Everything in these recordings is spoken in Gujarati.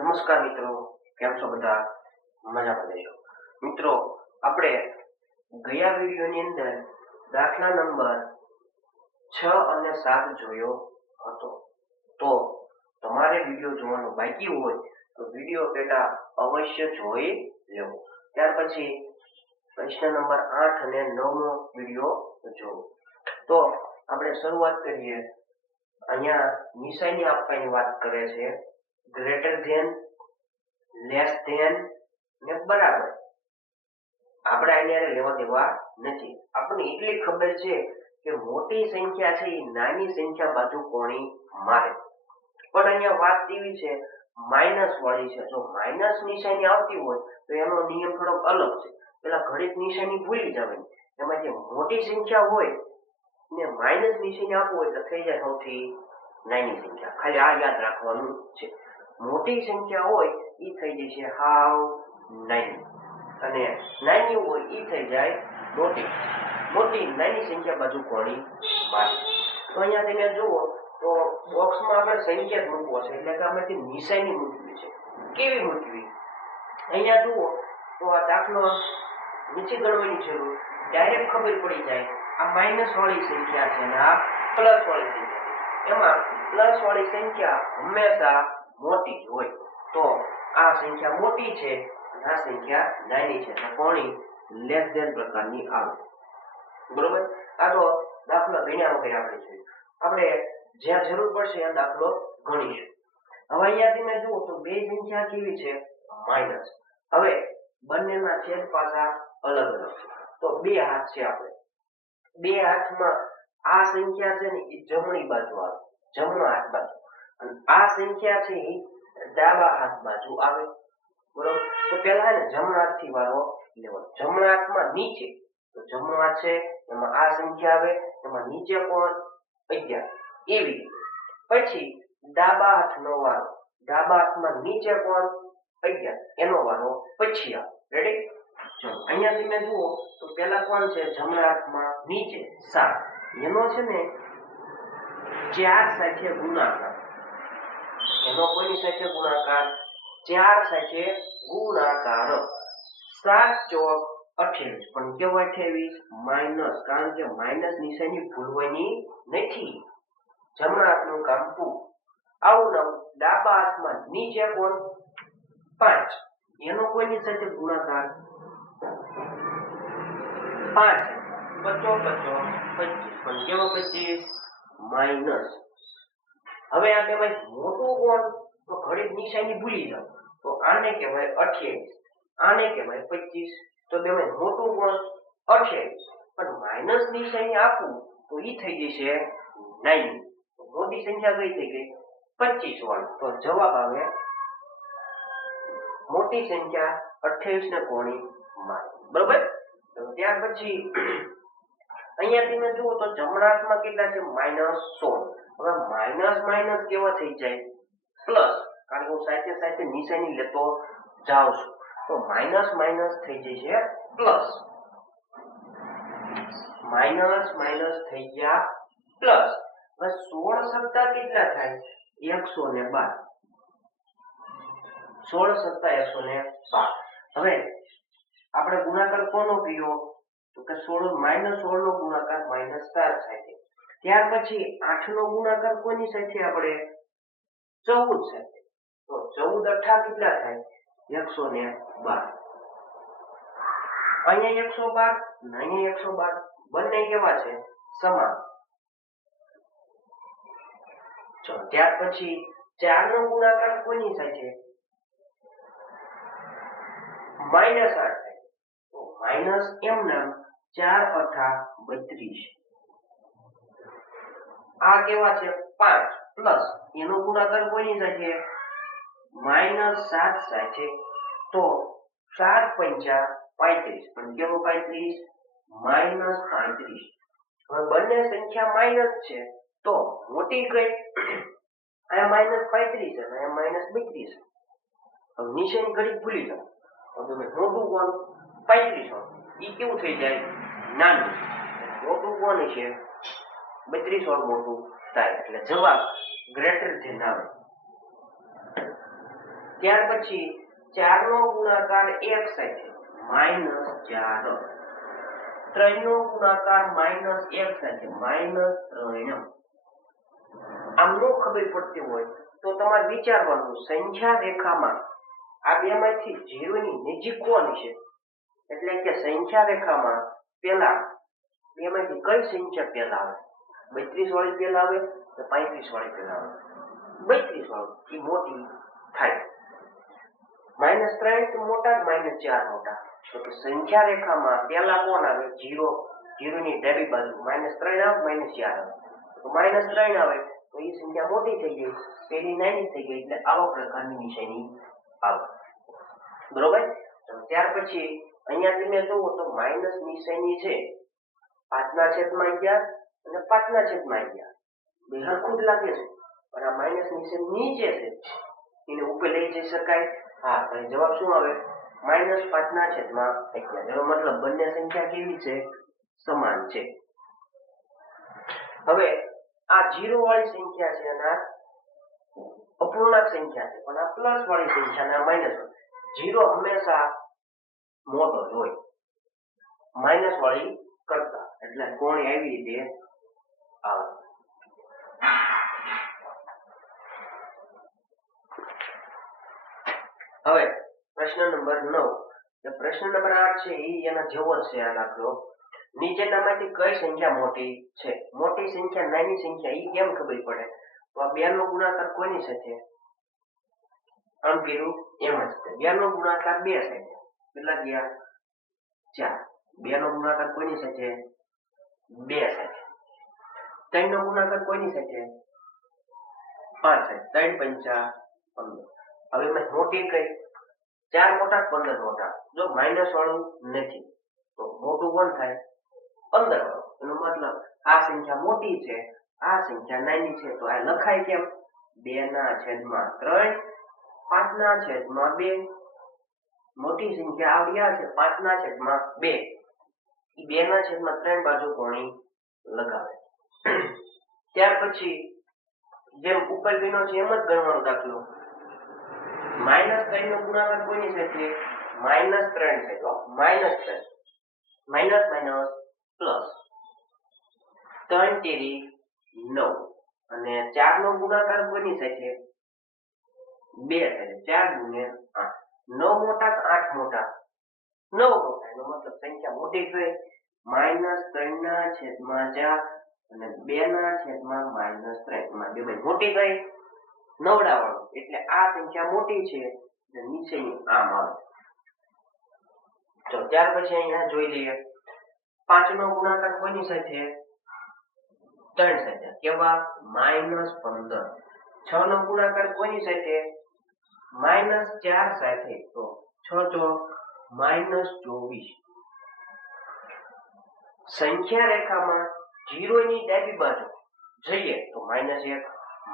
નમસ્કાર મિત્રો, કેમ છો બધા? મજામાં રહેજો. મિત્રો, આપણે ગયા વિડીયોની અંદર દાખલા નંબર 6 અને 7 જોયો હતો. તો તમારે વિડીયો જોવાનો બાકી હોય તો વિડીયો પહેલા અવશ્ય જોઈ લેવો. ત્યાર પછી પ્રશ્ન નંબર 8 અને 9 નો વિડીયો જોવો. તો આપણે શરૂઆત કરીએ. અહીંયા નિશાની આપવાની વાત કરે છે. ગ્રેટર ધેન, લેસ ધેન ને બરાબર. આપણે અહીંયા લેવા દેવા નથી. આપણને એટલી ખબર છે કે મોટી સંખ્યા છે એ નાની સંખ્યા બાજુ કોણી મારે. પણ અહીંયા વાત એવી છે માઇનસ વાળી છે. જો માઇનસ નિશાની આવતી હોય તો એનો નિયમ થોડો અલગ છે. પેલા ઘડીક નિશાની ભૂલી જવાની. એમાં જે મોટી સંખ્યા હોય ને માઇનસ નિશાની આપવું હોય તો થઈ જાય સૌથી નાની સંખ્યા. ખાલી આ યાદ રાખવાનું છે. મોટી સંખ્યા હોય એ થઈ જશે હાવ નાની, અને નાની હોય એ થઈ જાય મોટી. મોટી નાની સંખ્યા બાજુ કોણી મારે. તો અહીંયા તમે જુઓ તો બોક્સમાં આપણે સંખ્યા જ મૂકવો છે, એટલે કે આમાંથી નિશાની મૂકવી છે. કેવી મૂકવી? અહીંયા જુઓ તો આ દાખલો નીચે ગણવાની જરૂર, ડાયરેક્ટ ખબર પડી જાય. આ માઇનસ વાળી સંખ્યા છે અને આ પ્લસ વાળી સંખ્યા છે. એમાં પ્લસ વાળી સંખ્યા હંમેશા મોટી જ હોય. તો આ સંખ્યા મોટી છે અને આ સંખ્યા નાની છે, તો કોણી લેસ ધેન પ્રકારની આવે. બરોબર? આ તો દાખલો ગણ્યા વગર આપણે જોઈએ. આપણે જ્યાં જરૂર પડશે આ દાખલો ગણીશું. હવે અહીંયા તમે જુઓ તો બે સંખ્યા કેવી છે? માઇનસ. હવે બંનેના છેદ પાસા અલગ અલગ છે. તો બે હાથ છે. આપણે બે હાથમાં આ સંખ્યા છે ને એ જમણી બાજુ આવે, જમણો હાથ બાજુ, અને આ સંખ્યા છે એ ડાબા હાથ બાજુ આવે. બરોબર? તો પહેલા ને જમણા હાથથી વારો લેવાનો. જમણા હાથમાં નીચે, તો જમણો હાથ છે એમાં આ સંખ્યા આવે, એમાં નીચે કોણ? 11. એવી પછી ડાબા હાથનો વારો. ડાબા હાથમાં નીચે કોણ? 11. એનો વારો પછી આવે. રેડી? ચલો અહીંયા તમે જુઓ તો પહેલા કોણ છે? જમણા હાથમાં નીચે 7. એનો છે ને 4 સાથે ગુણાકાર. એનો કોની સાથે ગુણાકાર? 4 સાથે ગુણાકાર. 7 ચોક 28. પણ કેવો 28? માઇનસ, કારણ કે માઇનસ નિશાની ભૂલવાની નથી. જમણા હાથનું કામ પૂરું. આવું નવું ડાબા હાથમાં નીચે કોણ? 5. એનો કોની સાથે ગુણાકાર? 5. 50 25. પણ કેવો 25? માઇનસ. હવે આ કહેવાય મોટું કોણ? તો ઘડીક નિશાની ભૂલી જાવ તો આને કહેવાય 28, આને કહેવાય 25. તો બેમાં મોટું કોણ? 28. પણ માઇનસ નિશાની આપું તો ઈ થઈ જશે 9. મોટી સંખ્યા કઈ થઈ ગઈ? 25 વાળી. તો જવાબ આવે મોટી સંખ્યા 28 ને કોણી મારે. બરોબર? તો ત્યાર પછી અહીંયા તમે જુઓ તો જમણા હાથમાં કેટલા છે? -16. હવે માઇનસ માઇનસ કેવા થઈ જાય? પ્લસ, કારણ કે હું સાથે સાથે નિશાની લેતો જાઉં છું. તો માઇનસ માઇનસ થઈ જશે પ્લસ. માઇનસ માઇનસ થઈ ગયા પ્લસ. હવે 16 સત્તા કેટલા થાય? 112. 16 સત્તા 112. હવે આપણે ગુણાકાર કોનો કર્યો? તો કે 16 નો ગુણાકાર -4 સાથે. ત્યાર પછી 8 નો ગુણાકાર કોની સાથે? આપણે 14 સાથે. તો 14 અઠા કેટલા થાય? 112. અહીંયા 112 ને અહીંયા 112, બંને કેવા છે? સમાન. ચલો ત્યાર પછી 4 નો ગુણાકાર કોની સાથે? -8 થાય. તો માઇનસ એમ નામ 4 અઠા 32. આ કેવા છે? 5 પ્લસ એનો ગુણાકાર કોની સાથે? -7 સાથે. તો 7 પંચા 35. પણ કેવો 35? -35. હવે બંને સંખ્યા માઇનસ છે તો મોટી કઈ? અહીંયા -35 છે અને અહીંયા -32 છે. હવે નિશાની ઘડી ભૂલી જાઓ. હવે મોટું કોણ? 35. ઈ કેવું થઈ જાય? નાનું. મોટું કોણ છે? 32 વાળું મોટું થાય. એટલે જવાબ ગ્રેટર ધેન આવે. ત્યાર પછી 4 નો ગુણાકાર 1 સાથે -4, 3 નો ગુણાકાર -1 સાથે -3. આમ નો ખબર પડતી હોય તો તમારે વિચારવાનું સંખ્યા રેખામાં આ બેમાંથી 0 ની નજીક કોણ છે, એટલે કે સંખ્યા રેખામાં પેલા બેમાંથી કઈ સંખ્યા પેલા આવે, 32 વાળી પેલા આવે કે 35 વાળી પેલા આવે? 32 વાળી એ મોટી થાય. -3 મોટા કે -4 મોટા? તો કે સંખ્યા રેખામાં પેલા કોણ આવે? 0. 0 ની ડાબી બાજુ -3 આવે, -4 આવે. તો -3 આવે તો એ સંખ્યા મોટી થઈ ગઈ, પેલી નાની થઈ ગઈ, એટલે આવા પ્રકારની નિશાની આવે. બરોબર? તો ત્યાર પછી અહીંયા તમે જુઓ તો માઈનસ નિશાની છે 5/11 અને 5/11. બે હરખું જ લાગે છે, પણ આ માઈનસ નિશાની નીચે છે એને ઉપર લઈ જઈ શકાય? હા, તો જવાબ શું આવે? -5/11. એનો મતલબ બંને સંખ્યા કેવી છે? સમાન છે. હવે આ 0 વાળી સંખ્યા છે અને આ અપૂર્ણાંક સંખ્યા છે, પણ આ પ્લસ વાળી સંખ્યા અને આ માઈનસ. 0 હંમેશા મોટો જ હોય માઈનસ વાળી કરતા, એટલે કોણ આવી રીતે આવે. હવે પ્રશ્ન નંબર 9. પ્રશ્ન નંબર 8 છે એ એના જેવો જ છે. આ દાખલો નીચેનામાંથી કઈ સંખ્યા મોટી છે? મોટી સંખ્યા નાની સંખ્યા એ કેમ ખબર પડે? તો આ 2 નો ગુણાકાર કોની સાથે? આમ કીધું એમ જ 2 નો ગુણાકાર 2 સાથે કેટલા ગયા? 4. 2 નો ગુણાકાર કોની સાથે? 2 સાથે. 3 નો ગુણાકાર કોની સાથે? 5 સાથે. 3 પંચા 15. હવે એમાં મોટી કઈ? 4 મોટા 15 મોટા? જો માઈનસ વાળું નથી તો મોટું કોણ થાય? 15 વાળું. એનો મતલબ આ સંખ્યા મોટી છે, આ સંખ્યા નાની છે. તો આ લખાય કેમ? 2/3, 5/2. મોટી સંખ્યા આવ્યા છે 5/2. એ 2/3 બાજુ કોણી લગાવે. ત્યાર પછી જેમ ઉપર ગણ્યો છે એમ જ ગણવાનો દાખલો. -3 નો ગુણાકાર કોની સાથે? -3 છે. તો -3 માઇનસ માઇનસ પ્લસ 3 તેરી 9 અને 4 નો ગુણાકાર કોની સાથે? 2 સાથે. 4 ગુણ્યા 8. 9 મોટા કે 8 મોટા? 9 મોટા. એનો મતલબ સંખ્યા મોટી થઈ. -3/4 અને 2/-3 એમાં બે મોટી થઈ નવડા વાળું, એટલે આ સંખ્યા મોટી છે એટલે નીચેની આમ આવે. તો ત્યાર પછી અહીંયા જોઈ લઈએ 5 નો ગુણાકાર કોની સાથે? 3 સાથે. કેવા? -15. 6 નો ગુણાકાર કોની સાથે? -4 સાથે. તો 6 ચોક -24. સંખ્યા રેખામાં 0 ની ડાબી બાજુ જઈએ તો -1,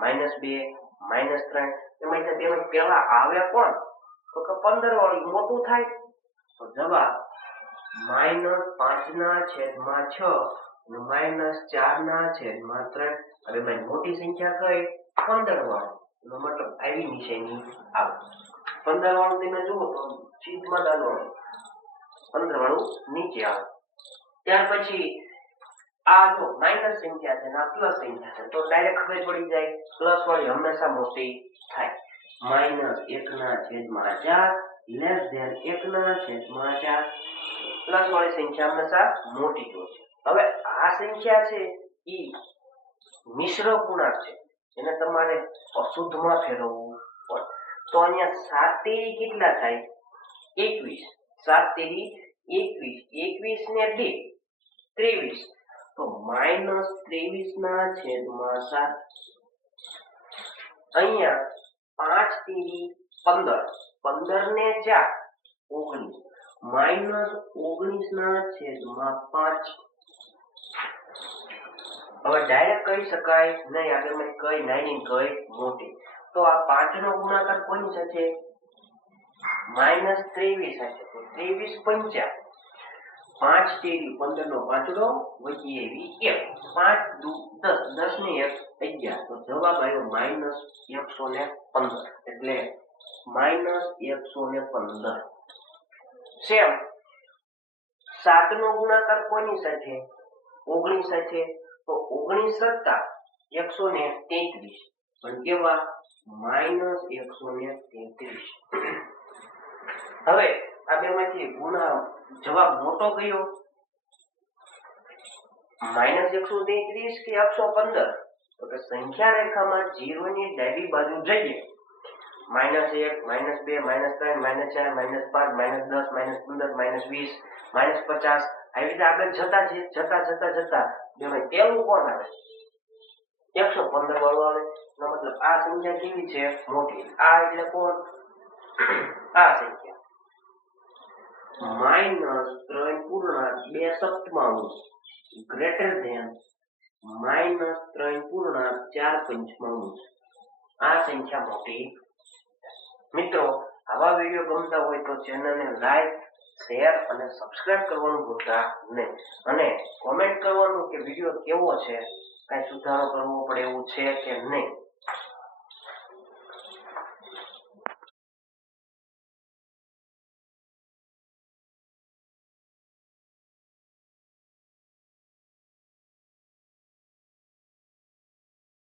-2, -3. એમાં બે પેલા આવે કોણ? તો કે 15 વાળું મોટું થાય. તો જવાબ -5/6 અને -4/3. હવે ભાઈ મોટી સંખ્યા કઈ? 15 વાળી. એનો મતલબ આવી નિશાની આવે. 15 વાળું તમે જુઓ તો ચિત્રમાં દાખલો 15 વાળું નીચે આવે. ત્યાર પછી આ જો માઈનસ સંખ્યા છે ના પ્લસ સંખ્યા છે તો ડાયરેક્ટ ખબર પડી જાય પ્લસ વાળી હંમેશા મોટી થાય. -1/4 લેસ ધેન 1/4. પ્લસ વાળી સંખ્યા હંમેશા મોટી હોય છે. હવે આ સંખ્યા છે ઈ મિશ્ર પૂર્ણાંક છે, એને તમારે અશુદ્ધમાં ફેરવવું પડે. તો અહીંયા 7 તેરી કેટલા થાય? 21. 7 તેરી 21. 21 ને 2 23. તો -23/7. અહીંયા 5 તેરી 15. 15 ને 4 19. -19/5. હવે ડાયરેક્ટ કહી શકાય નહીં, આગળ કઈ નાની કઈ મોટી. તો આ 5 નો ગુણાકાર કોની સાથે? -23 સાથે. તો 23 પંચા 5 તેરી 15 નો પાંચડો વચ્ચે એવી 1. 5 દુ 10, 10 ને 1 11. તો જવાબ આવ્યો -115. એટલે -115 સેમ 7 નો ગુણાકાર કોની સાથે 19 સાથે તો 19 + 133 પણ કેવા -133 હવે આ બેમાંથી જવાબ મોટો કયો -133 કે 115 તો કે સંખ્યા રેખામાં 0 ની ડાબી બાજુ જઈએ -1 -2 -3 -4 -5 -10 -15 -20 -50 આવી રીતે આગળ જતા બેમાં તેલું કોણ આવે 115 વાળું આવે એનો મતલબ આ સંખ્યા કેવી છે મોટી આ એટલે કોણ આ સંખ્યા -3.2 ગ્રેટર ધેન -3.4 આ સંખ્યા મોટી મિત્રો આવા વિડીયો ગમતા હોય તો ચેનલને લાઈક શેર અને સબસ્ક્રાઇબ કરવાનું ભૂલતા નહીં અને કોમેન્ટ કરવાનું કે વિડીયો કેવો છે કઈ સુધારો કરવો પડે એવું છે કે નહીં